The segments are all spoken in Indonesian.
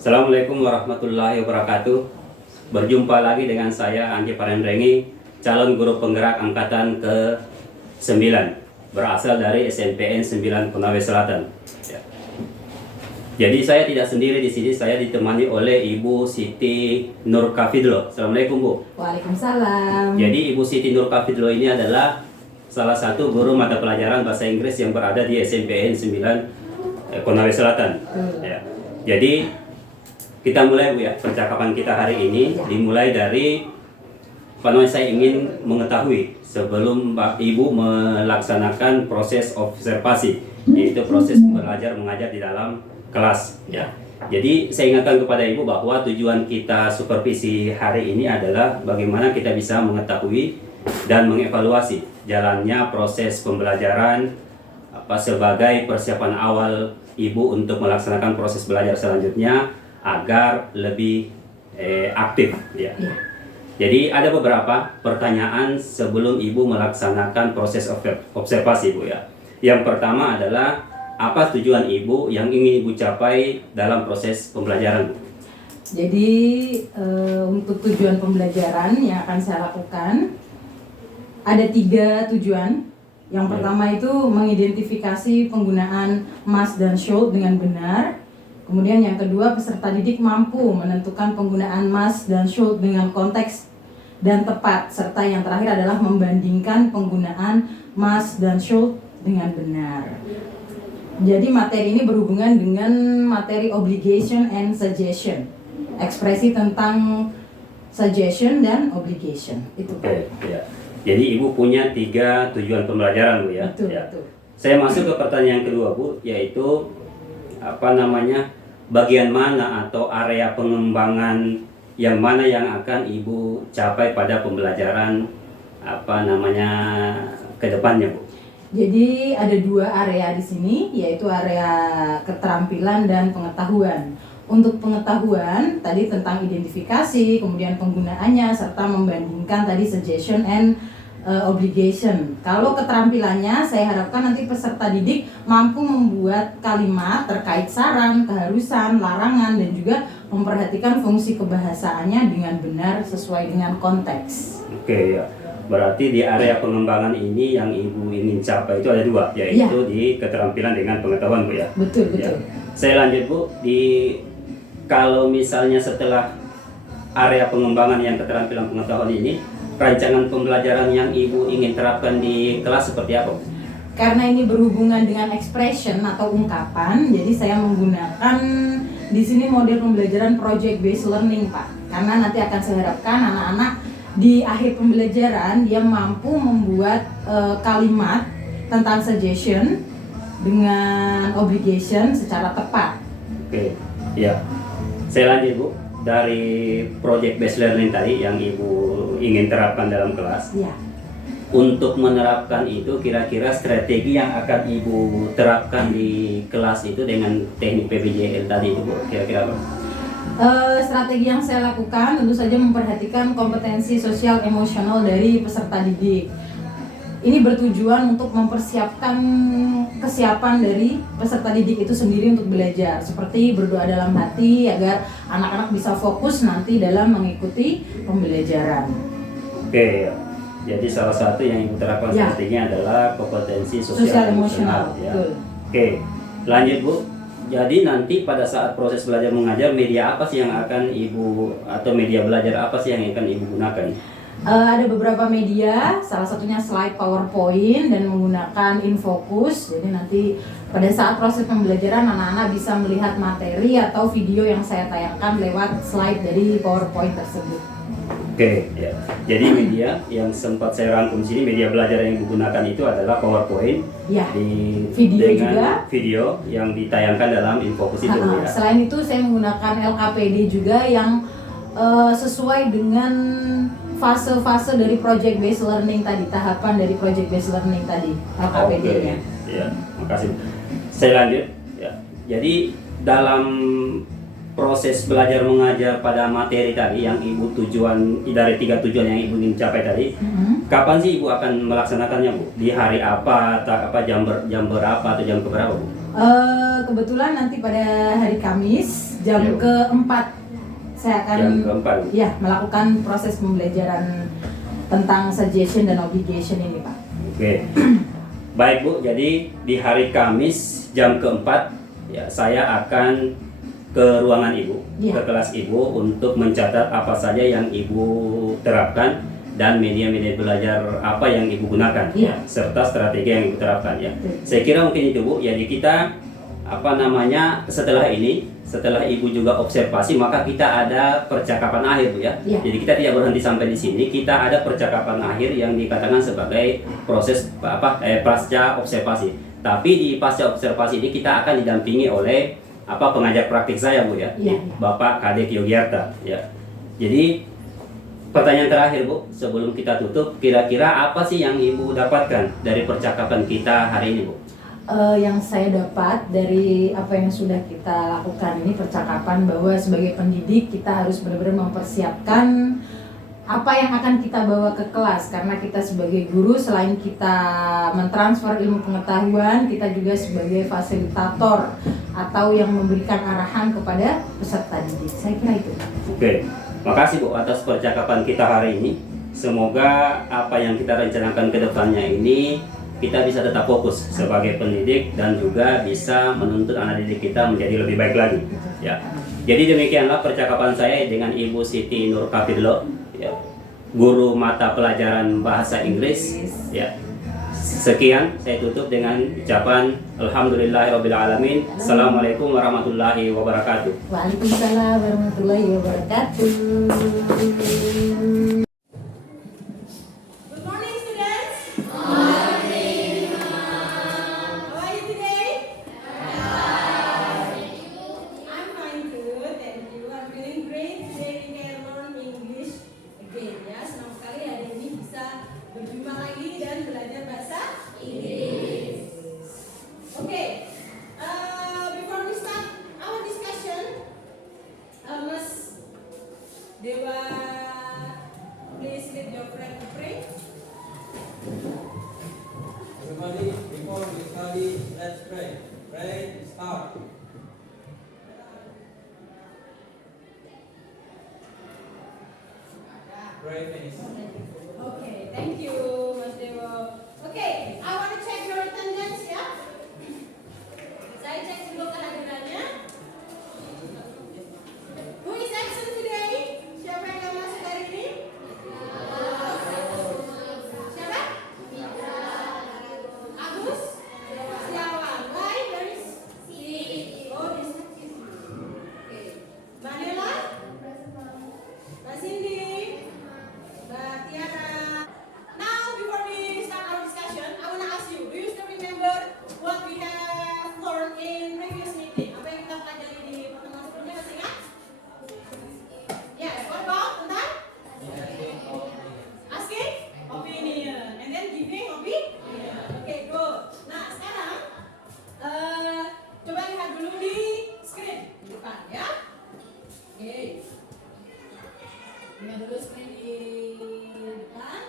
Assalamualaikum warahmatullahi wabarakatuh. Berjumpa lagi dengan saya Anggi Parendrengi, calon guru penggerak angkatan ke-9, berasal dari SNPN 9 Konawe Selatan. Ya. Jadi saya tidak sendiri di sini, saya ditemani oleh Ibu Siti Nur Kafidlo. Assalamualaikum Bu. Waalaikumsalam. Jadi Ibu Siti Nur Kafidlo ini adalah salah satu guru mata pelajaran bahasa Inggris yang berada di SNPN 9 Konawe Selatan. Ya. Jadi kita mulai Bu ya, percakapan kita hari ini dimulai dari saya ingin mengetahui sebelum Ibu melaksanakan proses observasi, yaitu proses belajar mengajar di dalam kelas ya. Jadi saya ingatkan kepada Ibu bahwa tujuan kita supervisi hari ini adalah bagaimana kita bisa mengetahui dan mengevaluasi jalannya proses pembelajaran sebagai persiapan awal Ibu untuk melaksanakan proses belajar selanjutnya agar lebih aktif ya. Jadi ada beberapa pertanyaan sebelum Ibu melaksanakan proses observasi Bu ya. Yang pertama adalah apa tujuan Ibu yang ingin Ibu capai dalam proses pembelajaran Bu? Jadi untuk tujuan pembelajaran yang akan saya lakukan ada 3 tujuan. Yang pertama itu mengidentifikasi penggunaan must dan should dengan benar. Kemudian yang kedua, peserta didik mampu menentukan penggunaan must dan should dengan konteks dan tepat. Serta yang terakhir adalah membandingkan penggunaan must dan should dengan benar. Jadi materi ini berhubungan dengan materi obligation and suggestion. Ekspresi tentang suggestion dan obligation. Itu Pak. Ya. Jadi Ibu punya 3 tujuan pembelajaran Bu ya. Betul, ya. betul. Saya masuk ke pertanyaan kedua Bu, yaitu bagian mana atau area pengembangan yang mana yang akan Ibu capai pada pembelajaran ke depannya Bu? Jadi ada 2 area di sini, yaitu area keterampilan dan pengetahuan. Untuk pengetahuan tadi tentang identifikasi, kemudian penggunaannya serta membandingkan tadi suggestion and obligation. Kalau keterampilannya saya harapkan nanti peserta didik mampu membuat kalimat terkait saran, keharusan, larangan dan juga memperhatikan fungsi kebahasaannya dengan benar sesuai dengan konteks. Oke ya. Berarti di area pengembangan ini yang Ibu ingin capai itu ada 2, yaitu di keterampilan dengan pengetahuan Bu ya. Betul, betul. Ya. Saya lanjut Bu, kalau misalnya setelah area pengembangan yang keterampilan pengetahuan ini, rancangan pembelajaran yang Ibu ingin terapkan di kelas seperti apa? Karena ini berhubungan dengan expression atau ungkapan, jadi saya menggunakan di sini model pembelajaran project based learning Pak. Karena nanti akan saya harapkan anak-anak di akhir pembelajaran dia mampu membuat kalimat tentang suggestion dengan obligation secara tepat. Oke, ya. Saya lanjut Bu, dari project based learning tadi yang Ibu ingin terapkan dalam kelas. Ya. Untuk menerapkan itu kira-kira strategi yang akan Ibu terapkan di kelas itu dengan teknik PBJL tadi itu Bu, kira-kira apa? Strategi yang saya lakukan tentu saja memperhatikan kompetensi sosial emosional dari peserta didik. Ini bertujuan untuk mempersiapkan kesiapan dari peserta didik itu sendiri untuk belajar. Seperti berdoa dalam hati agar anak-anak bisa fokus nanti dalam mengikuti pembelajaran. Oke, ya. Jadi salah satu yang Ibu terapkan strateginya adalah kompetensi sosial emosional. Ya. Oke, lanjut Bu. Jadi nanti pada saat proses belajar mengajar, media apa sih yang akan Ibu, atau media belajar apa sih yang akan Ibu gunakan? Ada beberapa media, salah satunya slide PowerPoint dan menggunakan InFocus. Jadi nanti pada saat proses pembelajaran anak-anak bisa melihat materi atau video yang saya tayangkan lewat slide dari PowerPoint tersebut. Oke, ya. Jadi media yang sempat saya rangkum sini, media belajar yang digunakan itu adalah PowerPoint, ya. Video dengan juga video yang ditayangkan dalam InFocus itu ya. Selain itu saya menggunakan LKPD juga yang sesuai dengan fase-fase dari project based learning tadi, tahapan dari project based learning tadi, LKPD-nya. Ya, makasih. Saya lanjut. Ya. Jadi dalam proses belajar mengajar pada materi tadi yang ibu tujuan dari 3 tujuan yang ibu ingin capai tadi, kapan sih ibu akan melaksanakannya, Bu? Di hari apa, jam berapa atau jam keberapa, Bu? Kebetulan nanti pada hari Kamis jam Ya. keempat saya akan Jam keempat. ya melakukan proses pembelajaran tentang suggestion dan obligation ini, Pak. Oke. Baik, Bu, jadi di hari Kamis jam keempat ya saya akan ke ruangan ibu, Ya. ke kelas ibu untuk mencatat apa saja yang ibu terapkan dan media-media belajar apa yang ibu gunakan, Ya. serta strategi yang ibu terapkan ya. Betul. Saya kira mungkin itu, Bu. Jadi kita setelah ini, setelah ibu juga observasi, maka kita ada percakapan akhir, Bu ya. Ya. Jadi kita tidak berhenti sampai di sini, kita ada percakapan akhir yang dikatakan sebagai proses pasca observasi. Tapi di pasca observasi ini kita akan didampingi oleh pengajar praktik saya, Bu ya, Ya. Bapak Kadek Yogyarta ya. Jadi pertanyaan terakhir, Bu, sebelum kita tutup, kira-kira apa sih yang ibu dapatkan dari percakapan kita hari ini, Bu? Yang saya dapat dari apa yang sudah kita lakukan ini percakapan bahwa sebagai pendidik kita harus benar-benar mempersiapkan apa yang akan kita bawa ke kelas, karena kita sebagai guru selain kita mentransfer ilmu pengetahuan, kita juga sebagai fasilitator atau yang memberikan arahan kepada peserta didik. Saya kira itu. Oke, makasih, Bu, atas percakapan kita hari ini. Semoga apa yang kita rencanakan ke depannya ini kita bisa tetap fokus sebagai pendidik dan juga bisa menuntut anak didik kita menjadi lebih baik lagi ya. Jadi demikianlah percakapan saya dengan Ibu Siti Nur Kafidlo ya, guru mata pelajaran bahasa Inggris ya. Sekian saya tutup dengan ucapan alhamdulillahirabbil alamin. Assalamualaikum warahmatullahi wabarakatuh. Waalaikumsalam warahmatullahi wabarakatuh. Good morning, students. How are you today? I'm fine too, thank you. I'm feeling great today. We can learn English again. Ya, senang sekali hari ini bisa berjumpa lagi dan belajar bahasa Inggris. Okay. Before we start our discussion, Mas Dewa, please lead your friend to pray. Everybody, before we study, let's pray. Pray, start. Pray, finish. Okay, thank you, Mas Dewo. Okay, I want to check your attendance ya. Saya cek dulu kehadirannya. Who is absent today? Siapa yang nggak masuk hari ini? Siapa? Agus? Setiawan. Why? There is oh, this is okay. Mbak Nela? Mbak Cindy? Mbak Tiara. Now, before we start our discussion, I want to ask you, do you still remember what we have learned in previous meeting? Apa yang kita pelajari di pertemuan sebelumnya, masih ingat? Yes, what about tentang? Asking opinion, and then giving opinion. Okay, good. Nah, sekarang coba lihat dulu di screen di depan ya. Oke. Lihat dulu screen di depan.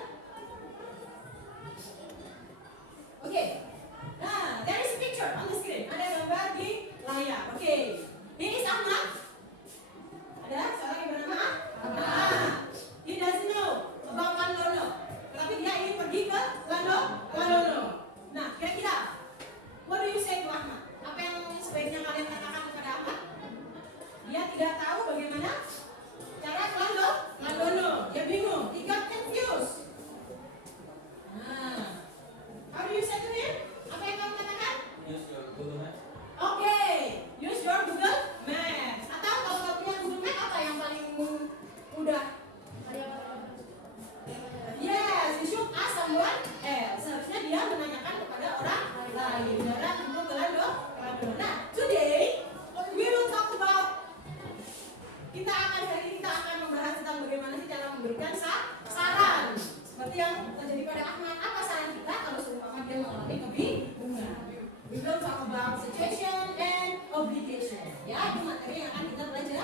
Oke. Nah, there is a picture on the screen. Ada gambar di layar. Oke. Ini is Ahmad. Ada seorang yang bernama Ahmad. He doesn't know about Landono. Tetapi dia ingin pergi ke Landono. Nah, kira-kira what do you say to Ahmad? Apa yang sebaiknya kalian katakan kepada Ahmad? Dia tidak tahu bagaimana cara ke Landono. Dia bingung. He got confused. Nah, how do you say to him? Apa yang kamu katakan? Use your Google Maps. Oke, use your Google Maps. Atau kalau nggak punya Google Maps, apa yang paling mudah? Yes, you should ask someone else. Seharusnya dia menanyakan kepada orang lain. Orang untuk ke Landono. Nah, today we will talk about hari ini kita akan membahas tentang bagaimana sih cara memberikan saran. Seperti yang terjadi pada Ahmad. Apa saran kita kalau suruh Ahmad dia mengalami kebingungan? We will talk about situation and obligation. Ya, itu materi yang akan kita pelajari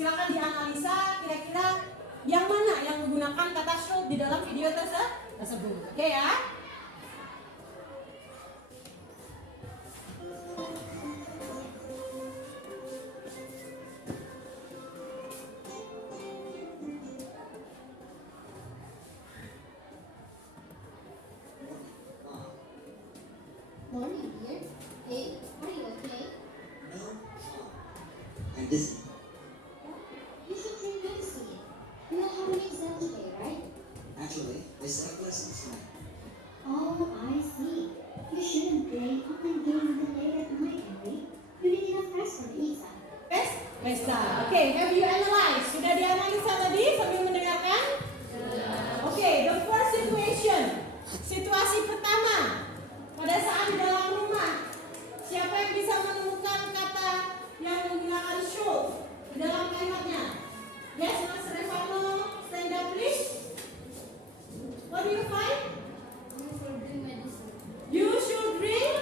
Silakan dianalisa kira-kira yang mana yang menggunakan kata should di dalam video tersebut. Oke ya? Morning, dear. Hey, are you okay? No, I'm busy. You should drink medicine. You will have an exam today, right? Actually, I slept less last night. Oh, I see. You shouldn't play online game until late at night, Henry. You need enough rest for the exam. Pesta. Oke, have you analyzed? Sudah dianalisa tadi sambil mendengarkan? Oke, the first situation. Situasi pertama. Pada saat di dalam rumah, siapa yang bisa menemukan kata yang menggunakan should di dalam kalimatnya? Yes, Mas Revano, stand up please. What do you find? You should drink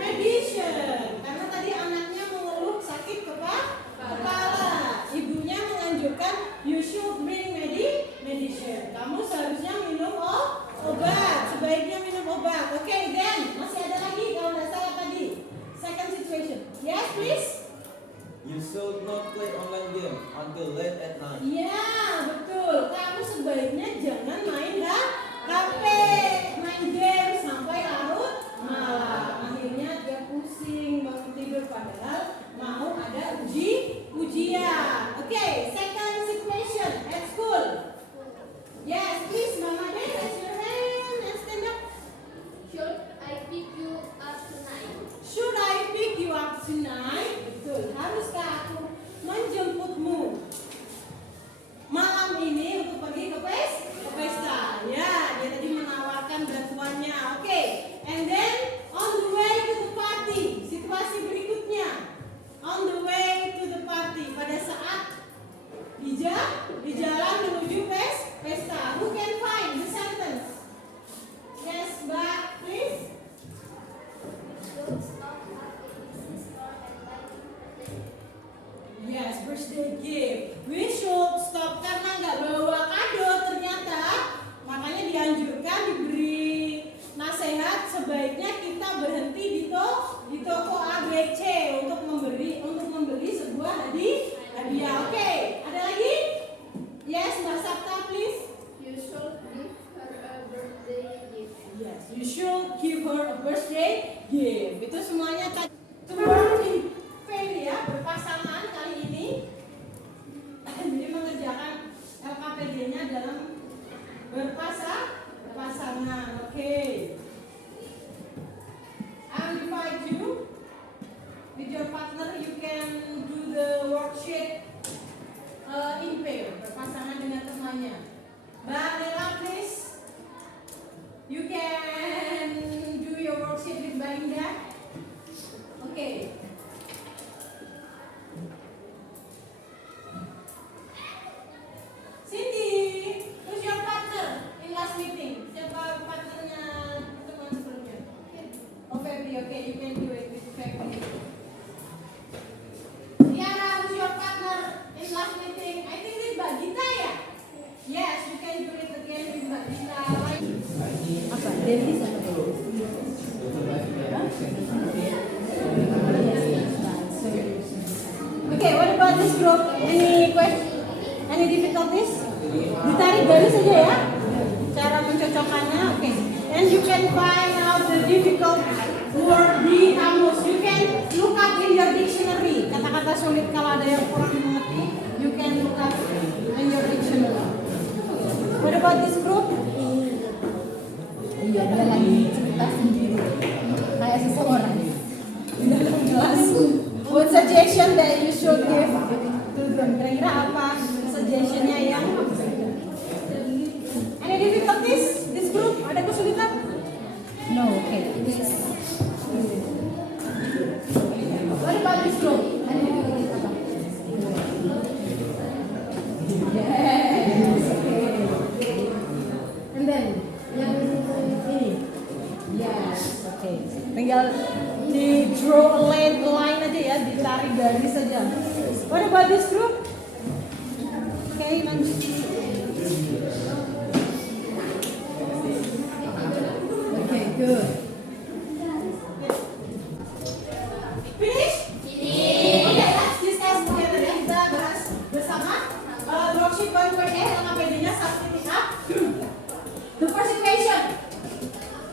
medicine. Karena tadi anaknya mengeluh sakit kepala. Ibunya menganjurkan you should drink medicine. Kamu seharusnya minum obat. Sebaiknya minum obat. Oke, then masih ada lagi kalau tidak salah tadi. Second situation. Yes, please. You should not play online game until late at night. Ya, betul. Kamu sebaiknya jangan main HP, main game sampai larut malam. Akhirnya dia pusing bangun tidur padahal mau ada ujian. Oke, second situation at school. Yes, please, Mama Made, raise your hand and stand up. Should I pick you up tonight? Should I pick you up tonight? Betul. Haruskah aku menjemputmu malam ini untuk pergi ke pesta? Ya, dia tadi menawarkan bantuannya. Oke. And then on the way to the party. Situasi berikutnya. On the way to the party. Pada saat di jalan menuju pesta. Who can find the sentence? Yes, Mbak, please. Don't stop at the business store and buy birthday. Yes, birthday gift. We should stop karena nggak bawa kado ternyata. Makanya dianjurkan diberi nasihat sebaiknya kita berhenti di toko ABC untuk membeli sebuah hadiah. Oke, ada lagi? Yes, Mbak Sabta, please. You should give her a birthday gift. Yes, you should give her a birthday gift. Itu semuanya tadi. To work in pair ya, berpasangan kali ini. Jadi mengerjakan LKPD-nya dalam berpasangan. Oke. I will invite you with your partner. You can do the worksheet in pair, berpasangan dengan temannya. Mbak Lela, please. You can do your worksheet with Mbak Indah. Okay. Cindy, who's your partner in last meeting? Siapa partnernya teman sebelumnya? Oh, Febri. Okay, you can do it with Febri. Tiara, who's your partner in last meeting? I think with Mbak Gita ya? Yes, you can do it again with Mbak Gita. Apa? Dennis atau Dennis? Okay, what about this group? Any question? Any difficulties? Ditarik garis saja ya. Cara mencocokkannya, oke. And you can find out the difficult word di kamus. You can look up in your dictionary. Kata-kata sulit kalau ada yang kurang dimengerti, you can look up in your dictionary. What about this group? Iya, dia lagi cerita sendiri kayak seseorang di dalam kelas. What suggestion that you should give to them? Kira-kira apa suggestionnya yang? Any difficulties? This group ada kesulitan? No, okay. What about this group? Ada difficulties apa? Yes. Okay. And then yang ini. Yes. Okay. Tinggal di draw a line aja ya, ditarik garis saja. What about this group? Okay, good. Finish? Okay, let's discuss together ya. Kita bahas bersama. Worksheet 1.a yang APD-nya 1.a. The first equation.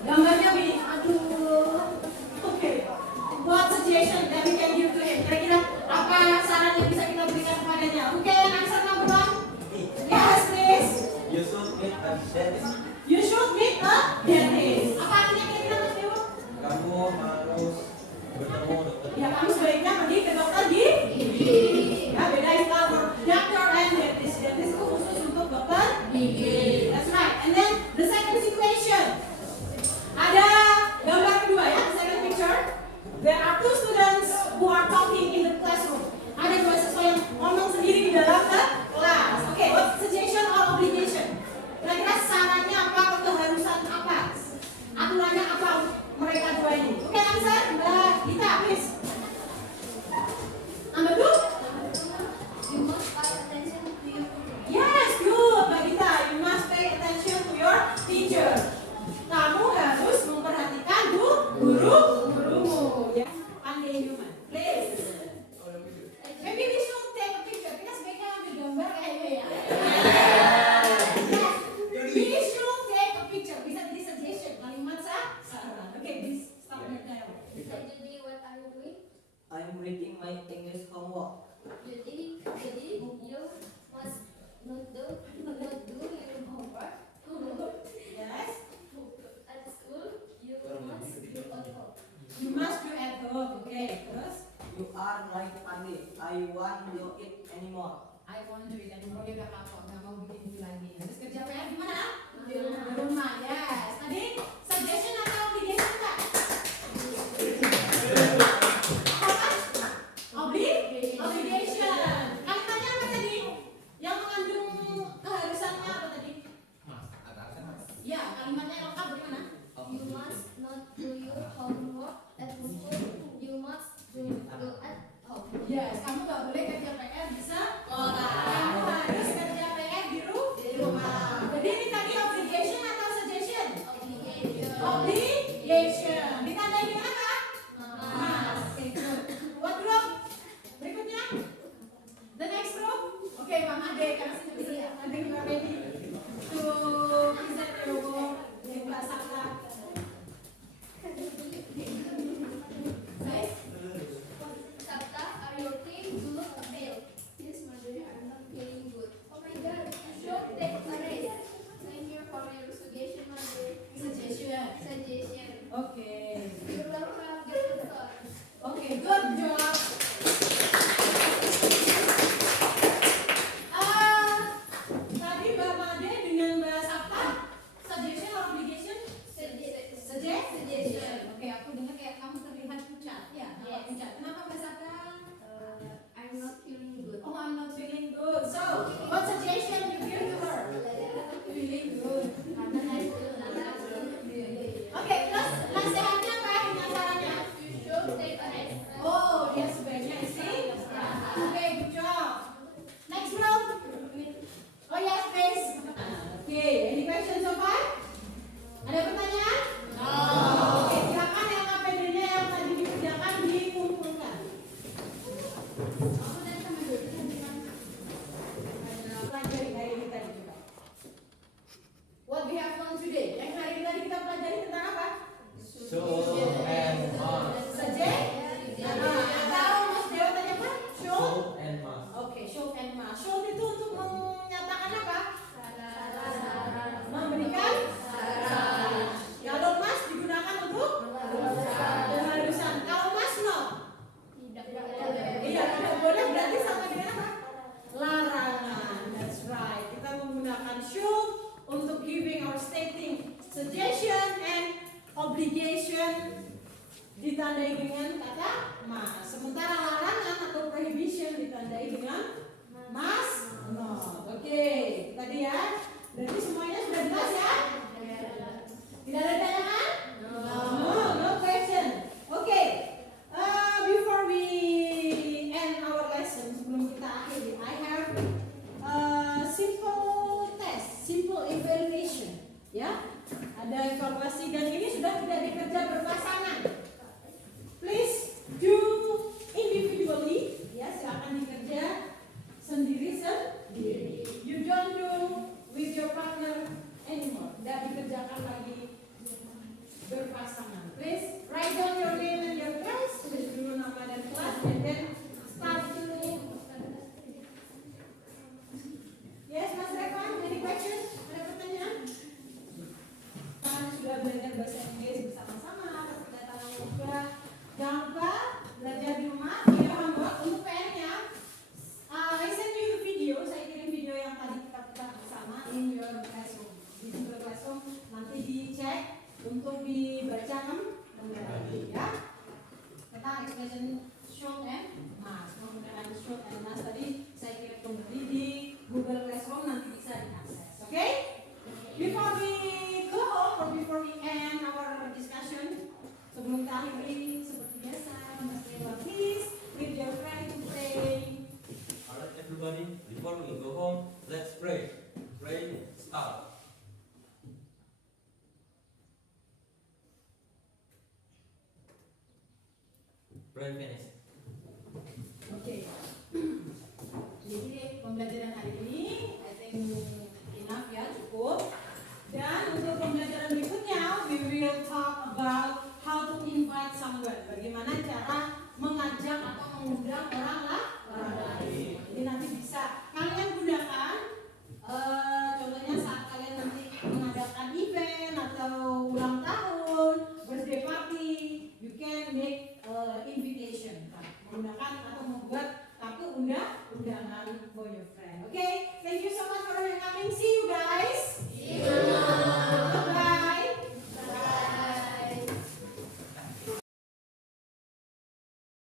Gambarnya begini. Aduh. Okay. What suggestion that we can give to him? Kira-kira apa saran yang bisa kita berikan kepadanya? Okay, answer number 1. Yes, please. You should meet a dentist. You should meet a dentist. Apa artinya kira-kira Mas Dewo? Kamu harus bertemu dokter. Ya, kamu sebaiknya pergi ke dokter gigi. Ya, beda istilah for doctor and dentist. Dentist itu khusus untuk dokter gigi. That's right. And then the second situation. Ada gambar kedua ya, the second picture. There are two students who are talking in the classroom. Ada dua siswa yang ngomong sendiri di dalam kelas. Okay, what suggestion or obligation? Kira-kira sarannya apa atau keharusan apa? Aturannya apa untuk mereka dua ini? Oke, answer Mbak Gita, please. Number 2? You must pay attention to your Yes, good, Mbak Gita. You must pay attention to your teacher. Kamu harus memperhatikan gurumu. Ya, pandai human. Please. Maybe we should take a picture. Kita sebaiknya ambil gambar kayaknya ya. We should take a picture. Bisa jadi suggestion. Kalimat saran. Okay, please stop your dialogue. Jadi, what are you doing? I'm reading my English homework. Jadi you must not do your homework. Yes. At school, you must do at home. You must do at home. Okay, terus. You are like Pandi. I want to eat anymore. I want to eat anymore. Dia udah kapok, nggak mau bikin ini lagi. Terus kerja PR di mana? Di rumah. Yes. Tadi suggestion atau obligation Kak? Apa? Obligation. Kalimatnya apa tadi? Yang mengandung keharusannya apa tadi? Ya, kalimatnya lengkap bagaimana? You must not do your homework at school. You must do at home. Yes, kamu nggak boleh kerja PR di sekolah. Kamu harus kerja PR di rumah. Jadi ini tadi obligation atau suggestion? Obligation. Obligation. Ditandai dengan apa? Mas. Okay, good. What group? Berikutnya. The next group. Okay, Mama Ade, karena sudah ada yang ready to present your work di kelas Sabta. Guys, Sabta, are you okay? Good or fail? Yes, mother, I'm not feeling good. Oh my God, you should take a rest. Thank you for your suggestion, mother. suggestion. Suggestion. Okay. You're welcome, good thought. Okay, good job. Tadi Mbak Made dengan Mbak Sabta, suggestion or obligation? Suggestion. Oke, aku dengar kayak kamu terlihat pucat. Ya, nampak Yes. pucat. Kenapa Mbak Sabta? I'm not feeling good. Oh, I'm not feeling good. So, what suggestion you give to her? Feeling good. Oke, terus nasihatnya apa? Ini sarannya? You should take a rest. Oh, dia sebaiknya istirahat. Oke, good job. Next round. Oh yes, please. Oke, any question so far? Ada pertanyaan? No. Oke, silakan yang APD-nya yang tadi dikerjakan dikumpulkan. Pelajari hari ini tadi juga. What we have learned today? Yang hari ini tadi kita pelajari tentang apa? Show and must. Saja? Atau Mas Dewa tanya apa? Show? Show and must. Oke, show and must. Show itu untuk menyatakan apa? Memberikan saran. Kalau mas digunakan untuk keharusan. Kalau mas no? Iya, tidak boleh berarti sama dengan apa? Larangan. That's right. Kita menggunakan show untuk giving or stating suggestion and obligation ditandai dengan kata mas. Sementara larangan atau prohibition ditandai dengan mas not. Oke, tadi ya. Berarti semuanya sudah jelas ya? Tidak ada pertanyaan? No question. Oke. Before we end our lesson, sebelum kita akhiri, I have simple cara expression show and mask. Menggunakan show and mask tadi saya kirim kembali di Google Classroom, nanti bisa diakses. Oke? Before we go home or before we end our discussion, sebelum kita akhiri seperti biasa, Mas Dewa, please with your friend to pray. Alright, everybody, before we go home, let's pray. Pray, start. Pray, finish. Oke. Jadi pembelajaran hari ini, I think enough ya, cukup. Dan untuk pembelajaran berikutnya, we will talk about how to invite someone. Bagaimana cara mengajak atau mengundang orang lain. Jadi nanti bisa kalian gunakan. Contohnya saat kalian nanti mengadakan event atau ulang tahun, birthday party, you can make invitation, menggunakan atau membuat kartu undangan for your friend.